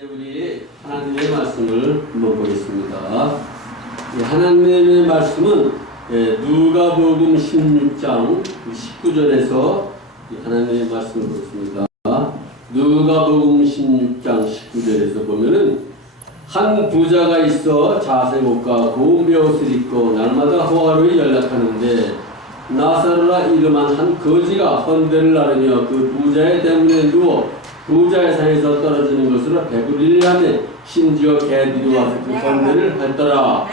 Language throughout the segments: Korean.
이제 우리 하나님의 말씀을 한번 보겠습니다. 하나님의 말씀은 누가복음 16장 19절에서 하나님의 말씀을 보겠습니다. 누가복음 16장 19절에서 보면은 한 부자가 있어 자색 옷과 고운 베옷을 입고 날마다 호화로이 연락하는데 나사로라 이름한 한 거지가 헌대를 나르며 그 부자의 때문에 누워 부자의 상에서 떨어지는 것으로 배부리려 하며 심지어 개들이 와서 그 헌대를 핥더라.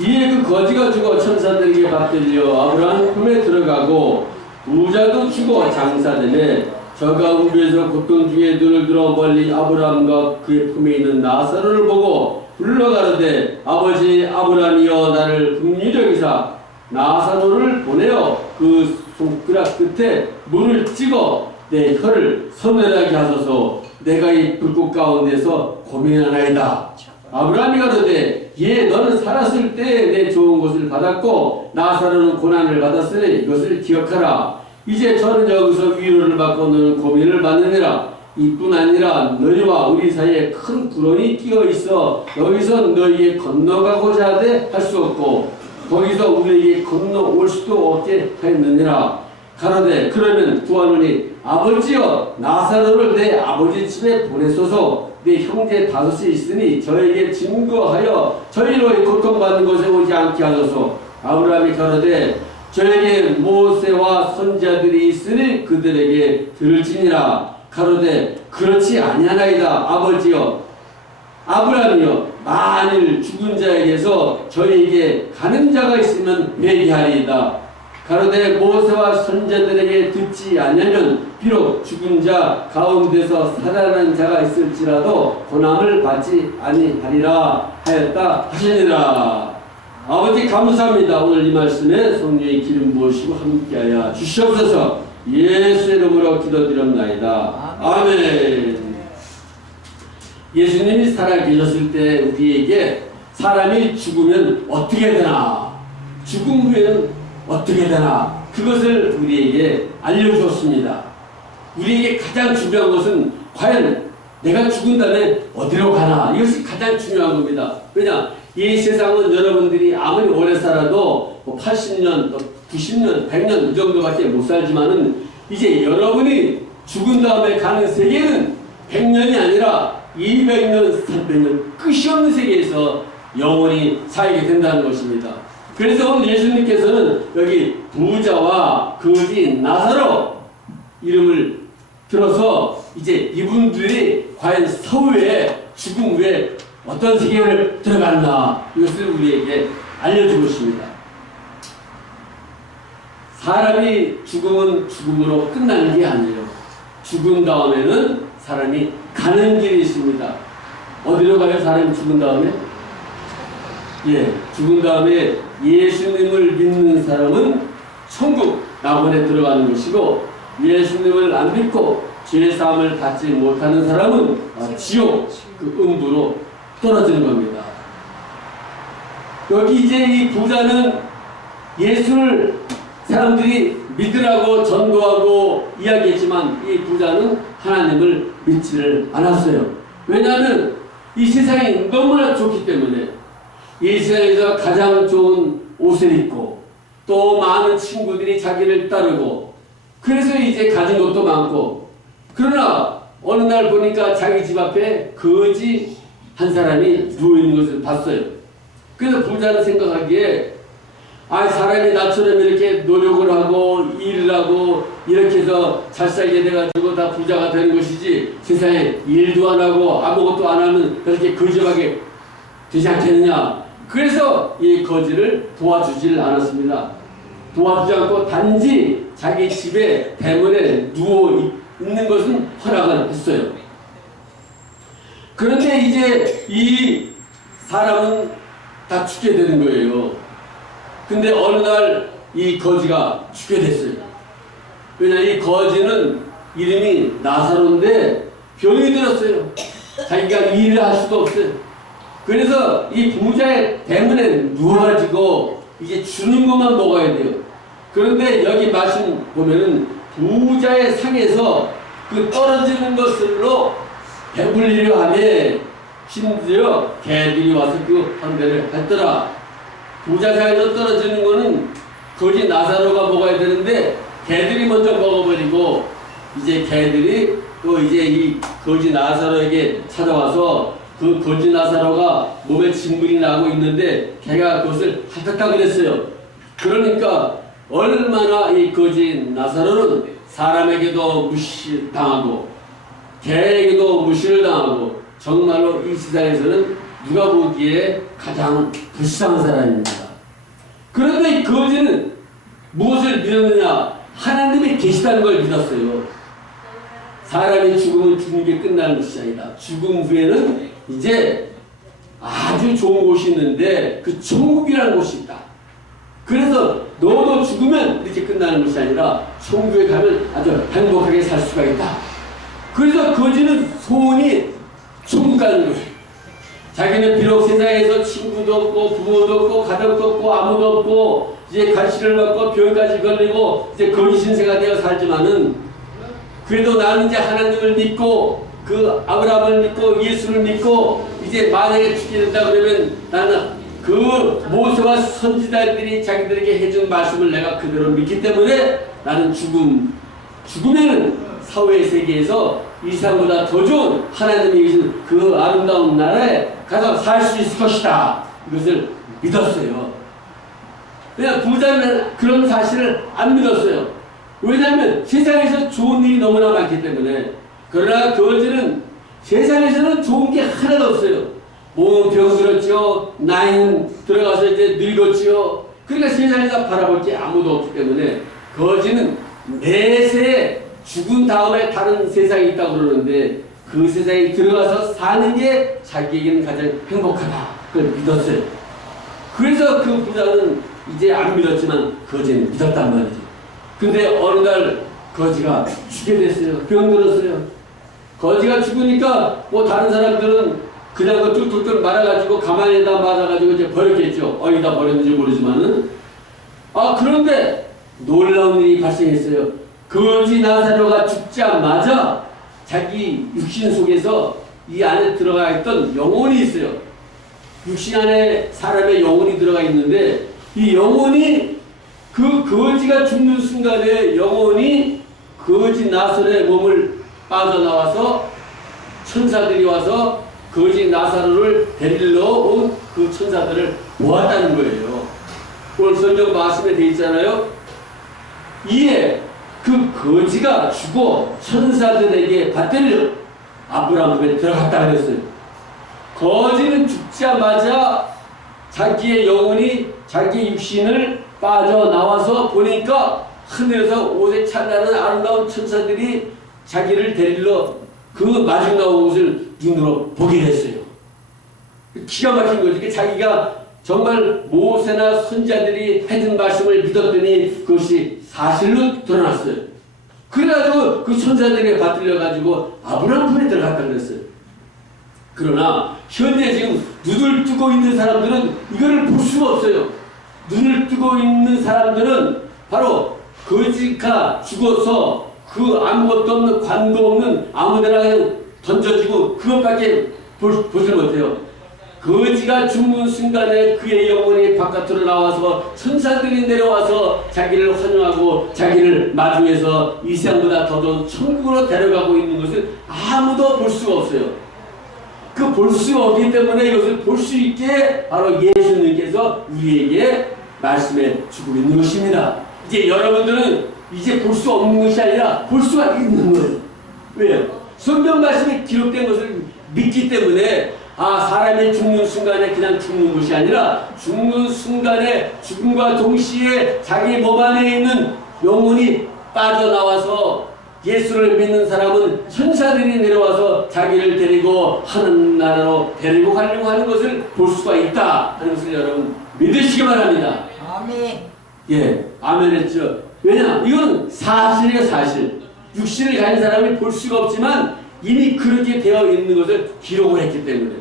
이에 그 거지가 죽어 천사들에게 받들려 아브라함 품에 들어가고 부자도 죽어 장사되매 저 가운데에서 고통 중에 눈을 들어 멀리 아브라함과 그의 품에 있는 나사로를 보고 불러가르되 아버지 아브라함이여 나를 긍휼히 여기사 나사로를 보내어 그 손가락 끝에 물을 찍어 내 혀를 서늘하게 하소서. 내가 이 불꽃 가운데서 고민하나이다. 아브라함이 가로되 예 너는 살았을 때 내 좋은 것을 받았고 나사로는 고난을 받았으니 이것을 기억하라. 이제 저는 여기서 위로를 받고 너는 고민을 받느니라. 이뿐 아니라 너희와 우리 사이에 큰 불원이 끼어 있어 여기서 너희에게 건너가고자 하되 할 수 없고 거기서 우리에게 건너올 수도 없게 하였느니라. 가로되 그러면 구하노니 아버지여 나사로를 내 아버지 집에 보내소서. 내 형제 다섯이 있으니 저에게 증거하여 저희로 고통받는 곳에 오지 않게 하소서. 아브라함이 가로되 저에게 모세와 선지자들이 있으니 그들에게 들을지니라. 가로되 그렇지 아니하나이다. 아버지여 아브라함이여 만일 죽은 자에게서 저에게 가는 자가 있으면 회개하리이다. 가로되 모세와 선지자들에게 듣지 않으면 비록 죽은 자 가운데서 살아난 자가 있을지라도 고난을 받지 아니하리라 하였다 하시니라. 아버지 감사합니다. 오늘 이 말씀에 성령의 기름 부으시고 함께하여 주시옵소서. 예수의 이름으로 기도드렸나이다. 아멘. 예수님이 살아계셨을 때 우리에게 사람이 죽으면 어떻게 되나, 죽음 후에는 어떻게 되나, 그것을 우리에게 알려주었습니다. 우리에게 가장 중요한 것은 과연 내가 죽은 다음에 어디로 가나, 이것이 가장 중요한 겁니다. 왜냐, 이 세상은 여러분들이 아무리 오래 살아도 80년, 90년, 100년 이 정도밖에 못 살지만은 이제 여러분이 죽은 다음에 가는 세계는 100년이 아니라 200년, 300년 끝이 없는 세계에서 영원히 살게 된다는 것입니다. 그래서 오늘 예수님께서는 여기 부자와 거지 나사로 이름을 들어서 이제 이분들이 과연 사후에 죽음 후에 어떤 세계를 들어갔나, 이것을 우리에게 알려주고 있습니다. 사람이 죽음은 죽음으로 끝나는 게 아니에요. 죽은 다음에는 사람이 가는 길이 있습니다. 어디로 가요? 사람이 죽은 다음에? 죽은 다음에 예수님을 믿는 사람은 천국 낙원에 들어가는 것이고, 예수님을 안 믿고 죄사함을 받지 못하는 사람은 지옥, 그 음부로 떨어지는 겁니다. 여기 이제 이 부자는 예수를 사람들이 믿으라고 전도하고 이야기했지만 이 부자는 하나님을 믿지를 않았어요. 왜냐하면 이 세상이 너무나 좋기 때문에, 이 세상에서 가장 좋은 옷을 입고 또 많은 친구들이 자기를 따르고, 그래서 이제 가진 것도 많고, 그러나 어느 날 보니까 자기 집 앞에 거지 한 사람이 누워있는 것을 봤어요. 그래서 부자는 생각하기에 사람이 나처럼 이렇게 노력을 하고 일을 하고 이렇게 해서 잘 살게 돼가지고 다 부자가 되는 것이지, 세상에 일도 안 하고 아무것도 안 하면 그렇게 거지하게 되지 않겠느냐. 그래서 이 거지를 도와주질 않았습니다. 도와주지 않고 단지 자기 집에 대문에 누워 있는 것은 허락을 했어요. 그런데 이제 이 사람은 다 죽게 되는 거예요. 근데 어느 날 이 거지가 죽게 됐어요. 왜냐, 이 거지는 이름이 나사로인데 병이 들었어요. 자기가 일을 할 수도 없어요. 그래서 이 부자의 대문에 누워가지고 이제 주는 것만 먹어야 돼요. 그런데 여기 말씀 보면은 부자의 상에서 그 떨어지는 것으로 배불리려 하며 심지어 개들이 와서 그 환대를 했더라. 부자 사이에서 떨어지는 거는 거지 나사로가 먹어야 되는데 개들이 먼저 먹어버리고 이제 개들이 또 이제 이 거지 나사로에게 찾아와서 그 거지 나사로가 몸에 진물이 나고 있는데 개가 그것을 핥았다 그랬어요. 그러니까 얼마나 이 거지 나사로는 사람에게도 무시당하고 개에게도 무시를 당하고 정말로 이 세상에서는 누가 보기에 가장 불쌍한 사람입니다. 그런데 이 거지는 무엇을 믿었느냐? 하나님이 계시다는 걸 믿었어요. 사람이 죽으면 죽는 게 끝나는 것이 아니다. 죽음 후에는 이제 아주 좋은 곳이 있는데 그 천국이라는 곳이 있다. 그래서 너도 죽으면 이렇게 끝나는 것이 아니라 천국에 가면 아주 행복하게 살 수가 있다. 그래서 거지는 소원이 천국 가는 거예요. 자기는 비록 세상에서 친구도 없고 부모도 없고 가족도 없고 아무도 없고 이제 관심을 받고 병까지 걸리고 이제 거지 신세가 되어 살지만은 그래도 나는 이제 하나님을 믿고 그 아브라함을 믿고 예수를 믿고 이제 만약에 죽게 된다 그러면 나는 그 모세와 선지자들이 자기들에게 해준 말씀을 내가 그대로 믿기 때문에 나는 죽으면은 사후의 세계에서 이 세상보다 더 좋은 하나님이 계신 그 아름다운 나라에 가서 살 수 있을 것이다. 이것을 믿었어요. 그냥 부자는 그런 사실을 안 믿었어요. 왜냐하면 세상에서 좋은 일이 너무나 많기 때문에. 그러나 거지는 세상에서는 좋은 게 하나도 없어요. 몸은 병들었죠. 나이는 들어가서 이제 늙었죠. 그러니까 세상에서 바라볼 게 아무도 없기 때문에 거지는 내세 죽은 다음에 다른 세상이 있다고 그러는데 그 세상에 들어가서 사는 게 자기에게는 가장 행복하다. 그걸 믿었어요. 그래서 그 부자는 이제 안 믿었지만 거지는 믿었단 말이죠. 근데 어느 날 거지가 죽게 됐어요. 병들었어요. 거지가 죽으니까 뭐 다른 사람들은 그냥 그 뚝뚝뚝 말아가지고 가만히다 말아가지고 이제 버렸겠죠. 어디다 버렸는지 모르지만은. 그런데 놀라운 일이 발생했어요. 거지 나사로가 죽자마자 자기 육신 속에서 이 안에 들어가 있던 영혼이 있어요. 육신 안에 사람의 영혼이 들어가 있는데 이 영혼이 그 거지가 죽는 순간에 영혼이 거지 나사로의 몸을 빠져나와서 천사들이 와서 거지 나사로를 데리러 온 그 천사들을 모았다는 거예요. 오늘 성경 말씀에 되어 있잖아요. 이에 그 거지가 죽어 천사들에게 받들려 아브라함 품에 들어갔다 그랬어요. 거지는 죽자마자 자기의 영혼이 자기 육신을 빠져나와서 보니까 하늘에서 옷에 찬란한 아름다운 천사들이 자기를 데리러 그 마중 나온 곳을 눈으로 보게 됐어요. 기가 막힌 거지. 자기가 정말 모세나 선지자들이 해준 말씀을 믿었더니 그것이 사실로 드러났어요. 그래가지고 그 천사들에게 받들려가지고 아브라함 품에 들어갔다 그랬어요. 그러나 현재 지금 눈을 뜨고 있는 사람들은 이거를 볼 수가 없어요. 눈을 뜨고 있는 사람들은 바로 거지가 죽어서 그 아무것도 없는 관도 없는 아무데나 그냥 던져지고 그것밖에 보질 못해요. 거지가 죽는 순간에 그의 영혼이 바깥으로 나와서 천사들이 내려와서 자기를 환영하고 자기를 마중에서 이 세상보다 더 좋은 천국으로 데려가고 있는 것을 아무도 볼 수가 없어요. 그 볼 수가 없기 때문에 이것을 볼 수 있게 바로 예수님께서 우리에게 말씀해 주고 있는 것입니다. 이제 여러분들은 이제 볼 수 없는 것이 아니라 볼 수가 있는 거예요. 왜요? 성경 말씀에 기록된 것을 믿기 때문에 사람이 죽는 순간에 그냥 죽는 것이 아니라 죽는 순간에 죽음과 동시에 자기 몸 안에 있는 영혼이 빠져나와서 예수를 믿는 사람은 천사들이 내려와서 자기를 데리고 하는 나라로 데리고 가려고 하는 것을 볼 수가 있다 하는 것을 여러분 믿으시기 바랍니다. 아멘. 예, 아멘 했죠. 왜냐? 이건 사실이에요, 사실. 육신을 가진 사람이 볼 수가 없지만 이미 그렇게 되어 있는 것을 기록을 했기 때문에.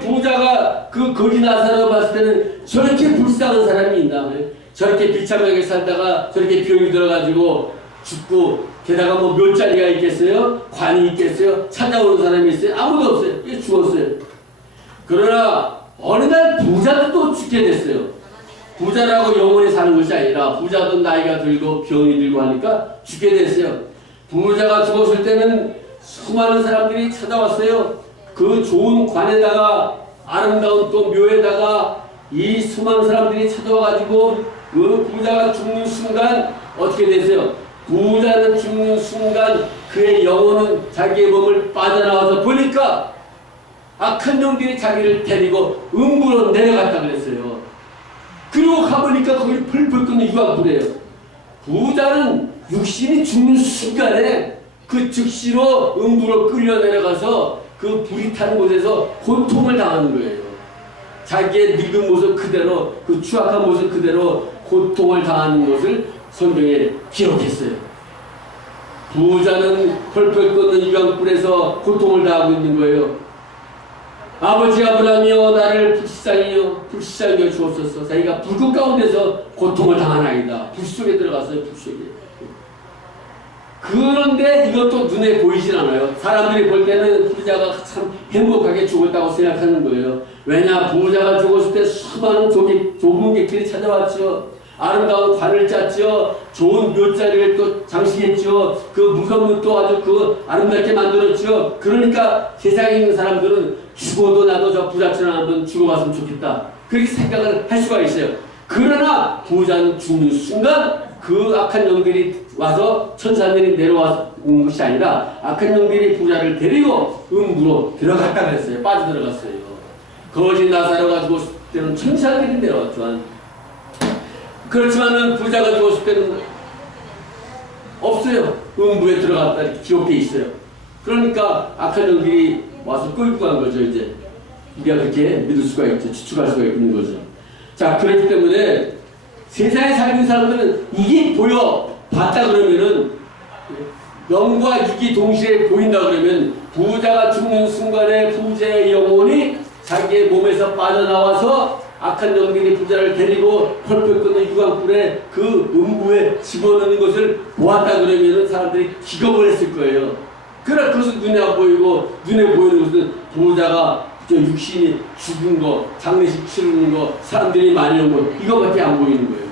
부자가 그 거지 나사로 봤을 때는 저렇게 불쌍한 사람이 있나? 저렇게 비참하게 살다가 저렇게 병이 들어가지고 죽고 게다가 뭐 몇 자리가 있겠어요? 관이 있겠어요? 찾아오는 사람이 있어요? 아무도 없어요. 이게 죽었어요. 그러나 어느 날 부자도 또 죽게 됐어요. 부자라고 영원히 사는 것이 아니라 부자도 나이가 들고 병이 들고 하니까 죽게 됐어요. 부자가 죽었을 때는 수많은 사람들이 찾아왔어요. 그 좋은 관에다가 아름다운 또 묘에다가 이 수많은 사람들이 찾아와가지고 그 부자가 죽는 순간 어떻게 됐어요? 부자는 죽는 순간 그의 영혼은 자기의 몸을 빠져나와서 보니까 악한 영들이 자기를 데리고 음부로 내려갔다 그랬어요. 그리고 가보니까 거기 풀풀 끓는 유황불이에요. 부자는 육신이 죽는 순간에 그 즉시로 음부로 끌려 내려가서 그 불이 타는 곳에서 고통을 당하는 거예요. 자기의 늙은 모습 그대로, 그 추악한 모습 그대로 고통을 당하는 것을 성경에 기록했어요. 부자는 펄펄 끓는 유황불에서 고통을 당하고 있는 거예요. 아버지 아브라함이여 나를 불시장이여 주옵소서. 자기가 불꽃 가운데서 고통을 당하나이다. 불 속에 들어갔어요. 불 속에. 그런데 이것도 눈에 보이진 않아요. 사람들이 볼 때는 부자가 참 행복하게 죽었다고 생각하는 거예요. 왜냐, 부자가 죽었을 때 수많은 조문객들이 찾아왔죠. 아름다운 관을 짰죠. 좋은 묘자리를 또 장식했죠. 그 무덤을 또 아주 그 아름답게 만들었죠. 그러니까 세상에 있는 사람들은 죽어도 나도 저 부자처럼 한번 죽어봤으면 좋겠다. 그렇게 생각을 할 수가 있어요. 그러나 부자는 죽는 순간 그 악한 영들이 와서 천사들이 내려와서 온 것이 아니라 악한 영들이 부자를 데리고 음부로 들어갔다 그랬어요. 빠져들어갔어요. 거지 나사로가 죽었을 때는 천사들이 내려왔지만, 그렇지만은 부자가 죽었을 때는 없어요. 음부에 들어갔다 이렇게 기록되어 있어요. 그러니까 악한 영들이 와서 끌고 간 거죠. 이제 우리가 그렇게 믿을 수가 있죠. 추측할 수가 있는 거죠. 자, 그렇기 때문에 세상에 살는 사람들은 이게 보여 봤다 그러면은, 영과 육이 동시에 보인다 그러면 부자가 죽는 순간에 부자의 영혼이 자기의 몸에서 빠져나와서 악한 영들이 부자를 데리고 펄펄 끓는 유황불에 그 음부에 집어넣는 것을 보았다 그러면은 사람들이 기겁을 했을 거예요. 그러나 그것은 눈에 안 보이고, 눈에 보이는 것은 부자가 저 육신이 죽은 거, 장례식 치르는 거, 사람들이 많이 온 거, 이거밖에 안 보이는 거예요.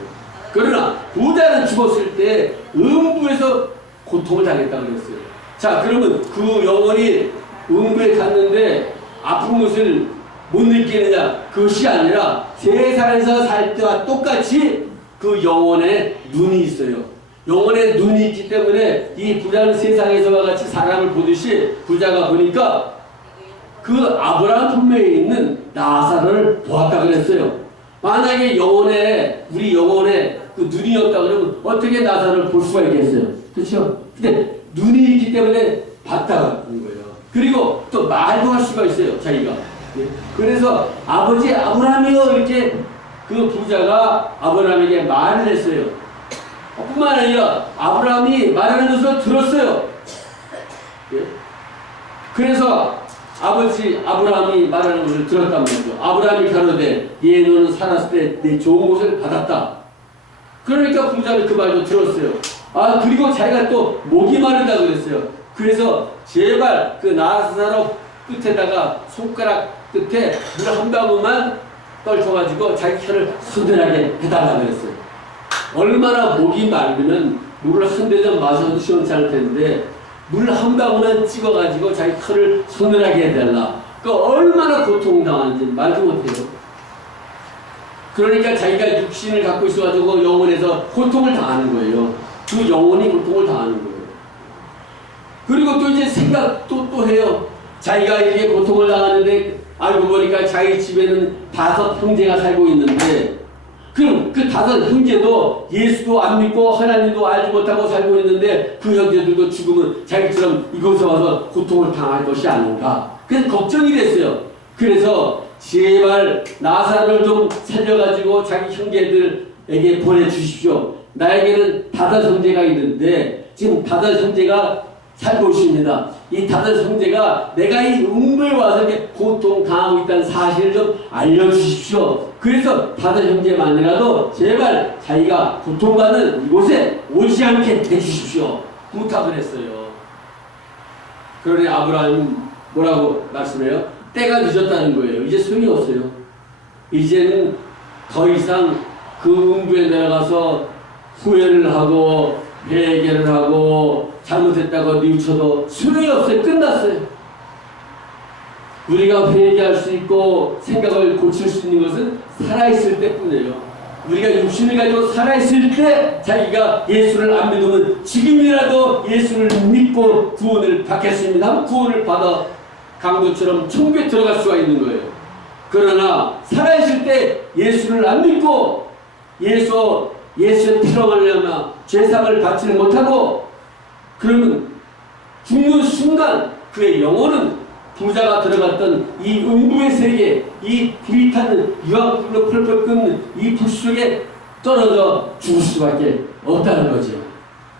그러나 부자는 죽었을 때 음부에서 고통을 당했다고 그랬어요. 자, 그러면 그 영혼이 음부에 갔는데 아픈 것을 못 느끼느냐? 그것이 아니라 세상에서 살 때와 똑같이 그 영혼에 눈이 있어요. 영혼에 눈이 있기 때문에 이 부자는 세상에서와 같이 사람을 보듯이 부자가 보니까 그 아브라함 품매에 있는 나사로를 보았다 그랬어요. 만약에 영혼에, 우리 영혼에 그 눈이 없다 그러면 어떻게 나사로를 볼 수가 있겠어요? 그렇죠? 근데 눈이 있기 때문에 봤다는 거예요. 그리고 또 말도 할 수가 있어요, 자기가. 그래서 아버지 아브라함이요, 이렇게 그 부자가 아브라함에게 말을 했어요. 뿐만 아니라 아브라함이 말하는 것을 들었어요. 그래서 아버지 아브라함이 말하는 것을 들었단 말이죠. 아브라함이 가로되 예 너는 살았을 때 내 좋은 것을 받았다. 그러니까 부자는 그 말도 들었어요. 아, 그리고 자기가 또 목이 마르다 그랬어요. 그래서 제발 그 나사로 끝에다가 손가락 끝에 물 한 방울만 떨쳐가지고 자기 혀를 서늘하게 해달라 그랬어요. 얼마나 목이 마르면 물을 한 대접 마셔도 시원찮을 텐데 물 한 방울만 찍어가지고 자기 혀를 서늘하게 해달라. 그 얼마나 고통당하는지 말도 못해요. 그러니까 자기가 육신을 갖고 있어가지고 영혼에서 고통을 당하는 거예요. 그 영혼이 고통을 당하는 거예요. 그리고 또 이제 생각도 해요. 자기가 이렇게 고통을 당하는데 알고 보니까 자기 집에는 5 형제가 살고 있는데, 그럼 그 5 형제도 예수도 안 믿고 하나님도 알지 못하고 살고 있는데 그 형제들도 죽으면 자기처럼 이곳에 와서 고통을 당할 것이 아닌가. 그래서 걱정이 됐어요. 그래서 제발 나사로를 좀 살려가지고 자기 형제들에게 보내주십시오. 나에게는 5 형제가 있는데 지금 5 형제가 살고 있습니다. 이 5 형제가 내가 이 음부에 와서 고통 당하고 있다는 사실을 좀 알려주십시오. 그래서 5 형제만이라도 제발 자기가 고통받는 이곳에 오지 않게 해주십시오. 부탁을 했어요. 그러니 아브라함은 뭐라고 말씀해요? 때가 늦었다는 거예요. 이제 소용이 없어요. 이제는 더 이상 그 음부에 내려가서 후회를 하고 회개를 하고 잘못했다고 뉘우쳐도 소용이 없어요. 끝났어요. 우리가 회개할 수 있고 생각을 고칠 수 있는 것은 살아있을 때뿐이에요. 우리가 육신을 가지고 살아있을 때 자기가 예수를 안 믿으면 지금이라도 예수를 믿고 구원을 받겠습니다. 구원을 받아 강도처럼 천국에 들어갈 수가 있는 거예요. 그러나 살아있을 때 예수를 안 믿고 예수의 피로 말미암아 죄상을 받지를 못하고 그러면 죽는 순간 그의 영혼은 부자가 들어갔던 이 음부의 세계, 이 불이 타는 유황불로 펄펄 끓는 이 불 속에 떨어져 죽을 수밖에 없다는 거죠.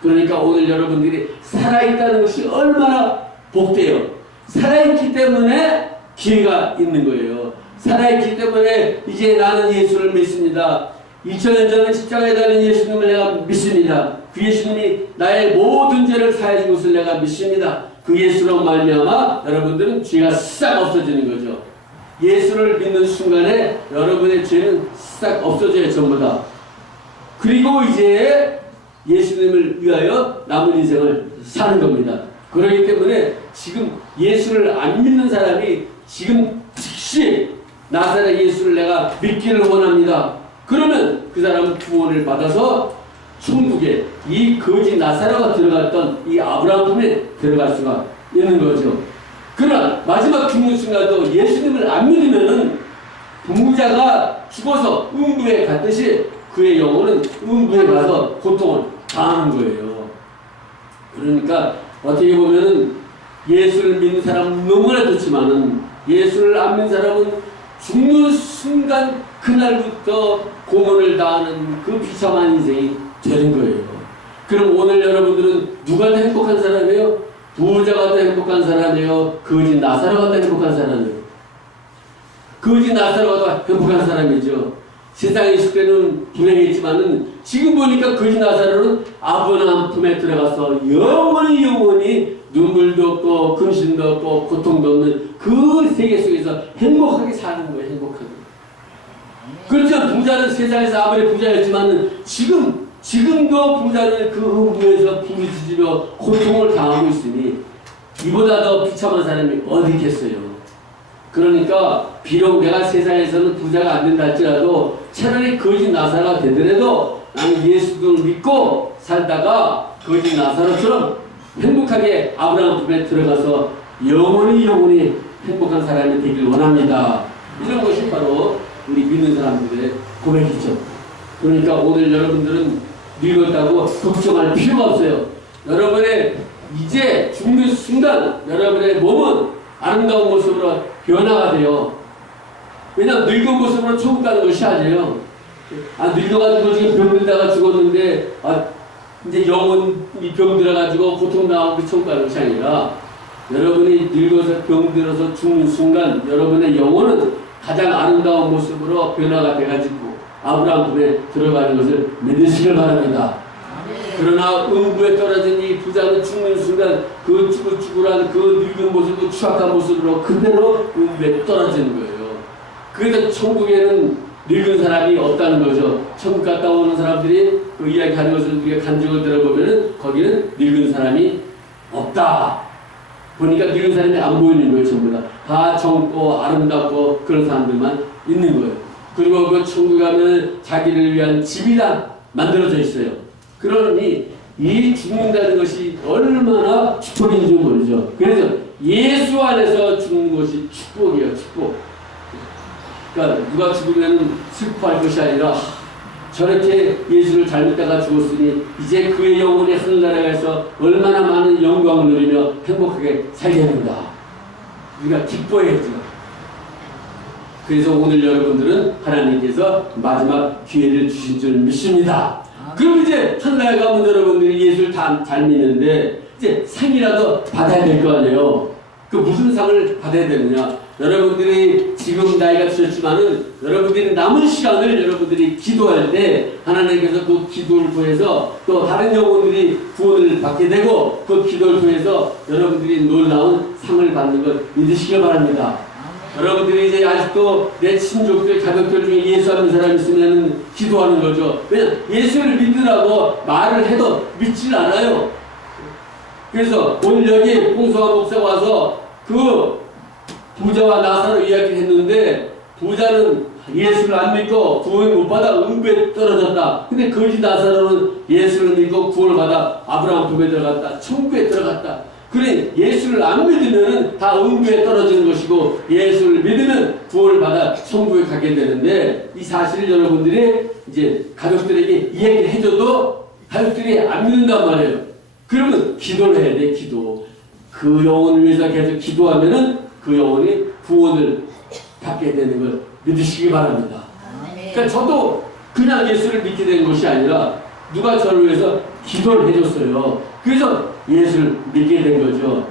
그러니까 오늘 여러분들이 살아있다는 것이 얼마나 복돼요. 살아있기 때문에 기회가 있는 거예요. 살아있기 때문에 이제 나는 예수를 믿습니다. 2000년 전에 십자가에 달린 예수님을 내가 믿습니다. 그 예수님이 나의 모든 죄를 사해 준 것을 내가 믿습니다. 그 예수로 말미암아 여러분들은 죄가 싹 없어지는 거죠. 예수를 믿는 순간에 여러분의 죄는 싹 없어져요. 전부 다. 그리고 이제 예수님을 위하여 남은 인생을 사는 겁니다. 그렇기 때문에 지금 예수를 안 믿는 사람이 지금 즉시 나사렛 예수를 내가 믿기를 원합니다. 그러면 그 사람은 구원을 받아서 천국에 이 거지 나사로가 들어갔던 이 아브라함 품에 들어갈 수가 있는 거죠. 그러나 마지막 죽는 순간도 예수님을 안 믿으면은 부자가 죽어서 음부에 갔듯이 그의 영혼은 음부에 가서 고통을 당하는 거예요. 그러니까 어떻게 보면은 예수를 믿는 사람은 너무나 좋지만은 예수를 안 믿는 사람은 죽는 순간 그날부터 고문을 당하는 그 비참한 인생이 되는 거예요. 그럼 오늘 여러분들은 누가 더 행복한 사람이에요? 부자가 더 행복한 사람이에요? 거지 나사로가 더 행복한 사람이에요? 거지 나사로가 더 행복한 사람이죠. 세상에 있을 때는 불행했지만은 지금 보니까 거지 나사로는 아브라함 품에 들어가서 영원히 눈물도 없고 근심도 없고 고통도 없는 그 세계 속에서 행복하게 사는 거예요. 행복하게. 그렇죠. 부자는 세상에서 아무리 부자였지만은 지금도 부자는 그 음부에서 부르짖으며 고통을 당하고 있으니 이보다 더 비참한 사람이 어디 있겠어요. 그러니까 비록 내가 세상에서는 부자가 안 된다 할지라도 차라리 거지 나사로가 되더라도 나는 예수를 믿고 살다가 거지 나사로처럼 행복하게 아브라함 품에 들어가서 영원히 행복한 사람이 되길 원합니다. 이런 것이 바로 우리 믿는 사람들의 고백이죠. 그러니까 오늘 여러분들은 늙었다고 걱정할 필요가 없어요. 여러분의 이제 죽는 순간 여러분의 몸은 아름다운 모습으로 변화가 돼요. 왜냐하면 늙은 모습으로 천국 가는 것이 아니에요. 늙어가지고 지금 병들다가 죽었는데 이제 영혼이 병들어가지고 고통당하고 천국 가는 것이 아니라 여러분이 늙어서 병들어서 죽는 순간 여러분의 영혼은 가장 아름다운 모습으로 변화가 돼가지고 아브라함 품에 들어가는 것을 믿으시길 바랍니다. 그러나 음부에 떨어진 이 부자는 죽는 순간 그 쭈글쭈글한 그 늙은 모습으로 추악한 모습으로 그대로 음부에 떨어지는 거예요. 그래서 천국에는 늙은 사람이 없다는 거죠. 천국 갔다 오는 사람들이 그 이야기하는 것을 우리가 간증을 들어보면은 거기는 늙은 사람이 없다. 보니까 늙은 사람이 안 보이는 거예요. 전부 다 젊고 아름답고 그런 사람들만 있는 거예요. 그리고 그 천국에 가면 자기를 위한 집이 다 만들어져 있어요. 그러니 이 죽는다는 것이 얼마나 축복인지 모르죠. 그래서 예수 안에서 죽는 것이 축복이에요. 축복. 그러니까 누가 죽으면 슬퍼할 것이 아니라 저렇게 예수를 잘 믿다가 죽었으니 이제 그의 영혼이 하늘나라에서 얼마나 많은 영광을 누리며 행복하게 살게 됩니다. 우리가 기뻐해야죠. 그래서 오늘 여러분들은 하나님께서 마지막 기회를 주신 줄 믿습니다. 그럼 이제 하늘나라에 가면 여러분들이 예수를 다 잘 믿는데 이제 상이라도 받아야 될 거 아니에요. 그 무슨 상을 받아야 되느냐? 여러분들이 지금 나이가 드셨지만은 여러분들이 남은 시간을 여러분들이 기도할 때 하나님께서 그 기도를 통해서 또 다른 영혼들이 구원을 받게 되고 그 기도를 통해서 여러분들이 놀라운 상을 받는 걸 믿으시길 바랍니다. 여러분들이 이제 아직도 내 친족들, 가족들 중에 예수 하는 사람이 있으면 기도하는 거죠. 왜냐면 예수를 믿으라고 말을 해도 믿질 않아요. 그래서 오늘 여기 홍성환 목사가 와서 그 부자와 나사로 이야기를 했는데 부자는 예수를 안 믿고 구원을 못 받아 음부에 떨어졌다. 근데 거지 나사로는 예수를 믿고 구원을 받아 아브라함 품에 들어갔다. 천국에 들어갔다. 그래 예수를 안 믿으면 다 음부에 떨어지는 것이고 예수를 믿으면 구원을 받아 천국에 가게 되는데 이 사실을 여러분들이 이제 가족들에게 이야기를 해줘도 가족들이 안 믿는단 말이에요. 그러면 기도를 해야 돼. 기도. 그 영혼을 위해서 계속 기도하면은 그 영혼이 구원을 받게 되는 걸 믿으시기 바랍니다. 그러니까 저도 그냥 예수를 믿게 된 것이 아니라 누가 저를 위해서 기도를 해줬어요. 그래서 예수를 믿게 된 거죠.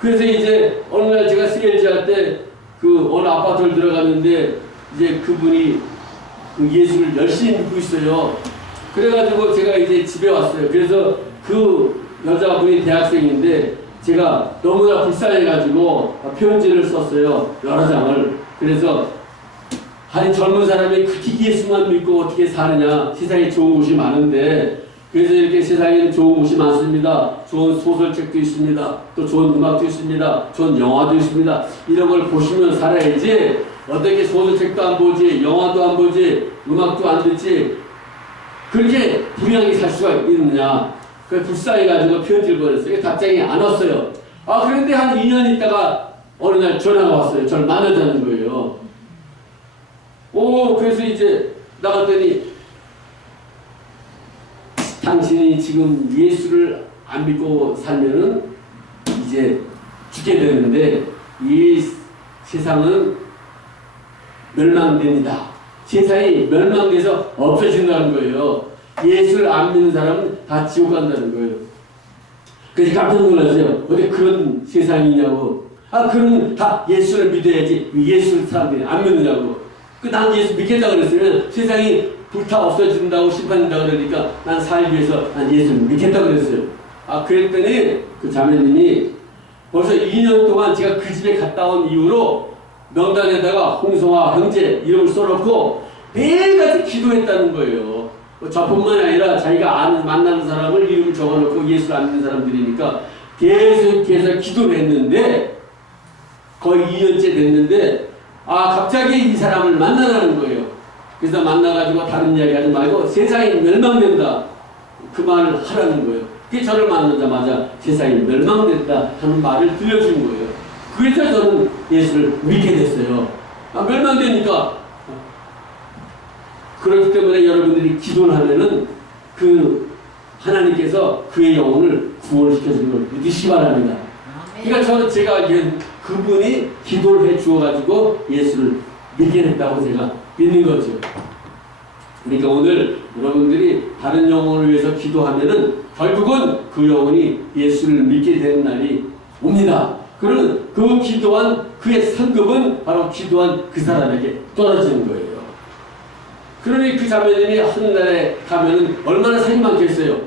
그래서 이제 어느 날 제가 CLG 할 때 그 어느 아파트를 들어갔는데 이제 그분이 그 예수를 열심히 믿고 있어요. 그래가지고 제가 이제 집에 왔어요. 그래서 그 여자분이 대학생인데 제가 너무나 불쌍해가지고 편지를 썼어요. 여러 장을. 그래서 아니 젊은 사람이 그렇게 예수만 믿고 어떻게 사느냐. 세상에 좋은 곳이 많은데 그래서 이렇게 세상에는 좋은 곳이 많습니다. 좋은 소설책도 있습니다. 또 좋은 음악도 있습니다. 좋은 영화도 있습니다. 이런 걸 보시면 살아야지 어떻게 소설책도 안 보지 영화도 안 보지 음악도 안 듣지 그렇게 불행하게 살 수가 있느냐. 그 불쌍해가지고 편지를 보냈어요. 답장이 안 왔어요. 아, 그런데 한 2년 있다가 어느 날 전화가 왔어요. 저를 만나자는 거예요. 그래서 이제 나갔더니 당신이 지금 예수를 안 믿고 살면은 이제 죽게 되는데 이 세상은 멸망됩니다. 세상이 멸망돼서 없어진다는 거예요. 예수를 안 믿는 사람은 다 지옥 간다는 거예요. 그래서 깜짝 놀랐어요. 어디 그런 세상이냐고. 그럼 다 예수를 믿어야지. 예수를 사람들이 안 믿느냐고. 난 예수 믿겠다 그랬으면 세상이 불타 없어진다고 심판된다 그러니까 난 살기 위해서 난 예수를 믿겠다 그랬어요. 그랬더니 그 자매님이 벌써 2년 동안 제가 그 집에 갔다 온 이후로 명단에다가 홍성화 형제 이름을 써놓고 매일같이 기도했다는 거예요. 저뿐만 아니라 자기가 아는 만나는 사람을 이름을 적어놓고 예수를 안 믿는 사람들이니까 계속해서 기도를 했는데 거의 2년째 됐는데 갑자기 이 사람을 만나라는 거예요. 그래서 만나가지고 다른 이야기 하지 말고 세상이 멸망된다 그 말을 하라는 거예요. 그게 저를 만나자마자 세상이 멸망됐다 하는 말을 들려준 거예요. 그래서 저는 예수를 믿게 됐어요. 멸망되니까 그렇기 때문에 여러분들이 기도를 하면은 그 하나님께서 그의 영혼을 구원시켜주는 걸 믿으시기 바랍니다. 그러니까 제가 알기엔 그분이 기도를 해 주어가지고 예수를 믿게 됐다고 제가 믿는 거죠. 그러니까 오늘 여러분들이 다른 영혼을 위해서 기도하면은 결국은 그 영혼이 예수를 믿게 되는 날이 옵니다. 그러면 그 기도한 그의 상급은 바로 기도한 그 사람에게 떨어지는 거예요. 그러니 그 자매님이 하늘나라에 가면은 얼마나 상이 많겠어요.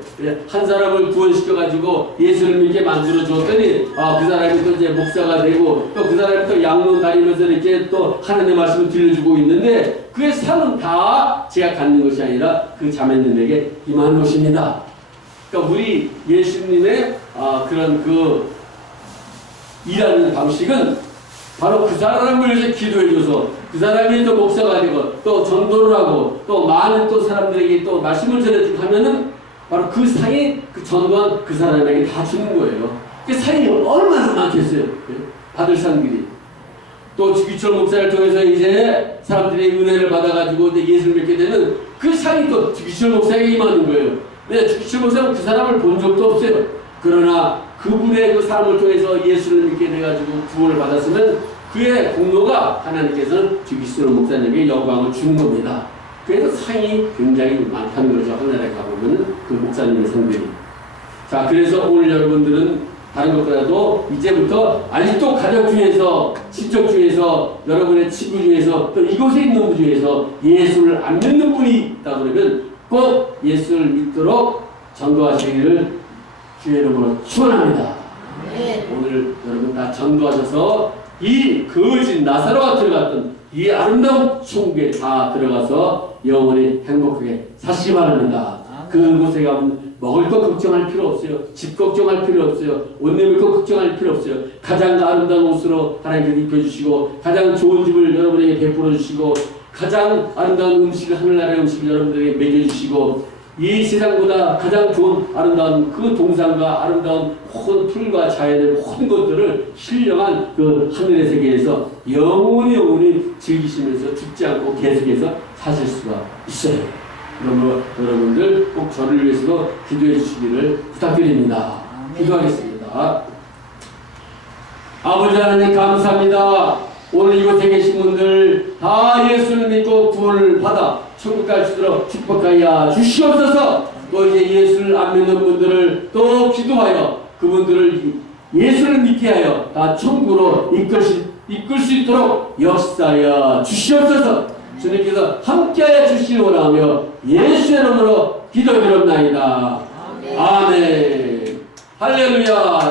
한 사람을 구원시켜가지고 예수를 믿게 만들어 주었더니 그 사람이 또 이제 목사가 되고 또 그 사람이 또 양론 다니면서 이렇게 또 하나님의 말씀을 들려주고 있는데 그의 상은 다 제가 갖는 것이 아니라 그 자매님에게 임한 것입니다. 그러니까 우리 예수님의 그런 그 일하는 방식은 바로 그 사람을 위해서 기도해줘서 그 사람이 또 목사가 되고 또 전도를 하고 또 많은 또 사람들에게 또 말씀을 전해주고 하면은 바로 그 상이 그 전도한 그 사람에게 다 주는 거예요. 그 상이 얼마나 많겠어요. 받을 상들이. 또 주기철 목사를 통해서 이제 사람들이 은혜를 받아가지고 예수를 믿게 되면 그 상이 또 주기철 목사에게 임하는 거예요. 왜? 주기철 목사는 그 사람을 본 적도 없어요. 그러나 그분의 그 삶을 통해서 예수를 믿게 돼가지고 구원을 받았으면 그의 공로가 하나님께서는 주기철 목사님에게 영광을 주는 겁니다. 그래서 상이 굉장히 많다는 거죠. 하늘에 가보면 그 목사님의 상들이. 자, 그래서 오늘 여러분들은 다른 것보다도 이제부터 아직도 가족 중에서, 친척 중에서, 여러분의 친구 중에서, 또 이곳에 있는 분 중에서 예수를 안 믿는 분이 있다 그러면 꼭 예수를 믿도록 전도하시기를 주의 이름으로 축원합니다. 네. 오늘 여러분 다 전도하셔서 이 거짓 나사로가 들어갔던 이 아름다운 천국에 다 들어가서 영원히 행복하게 사시기 바랍니다. 그곳에 가면 먹을 거 걱정할 필요 없어요. 집 걱정할 필요 없어요. 옷 입을 거 걱정할 필요 없어요. 가장 아름다운 옷으로 하나님께서 입혀주시고 가장 좋은 집을 여러분에게 베풀어 주시고 가장 아름다운 음식을 하늘나라의 음식을 여러분들에게 먹여주시고 이 세상보다 가장 좋은 아름다운 그 동산과 아름다운 모든 풀과 자연의 모든 것들을 신령한 그 하늘의 세계에서 영원히 즐기시면서 죽지 않고 계속해서 사실 수가 있어요. 그러므로 여러분들 꼭 저를 위해서도 기도해 주시기를 부탁드립니다. 기도하겠습니다. 아버지 하나님 감사합니다. 오늘 이곳에 계신 분들 다 예수를 믿고 구원을 받아 천국 갈 수 있도록 축복하여 주시옵소서. 또 이제 예수를 안 믿는 분들을 또 기도하여 그분들을 예수를 믿게 하여 다 천국으로 이끌 수 있도록 역사하여 주시옵소서. 주님께서 함께하여 주시기 원하며 예수의 이름으로 기도드렸나이다. 아멘. 할렐루야.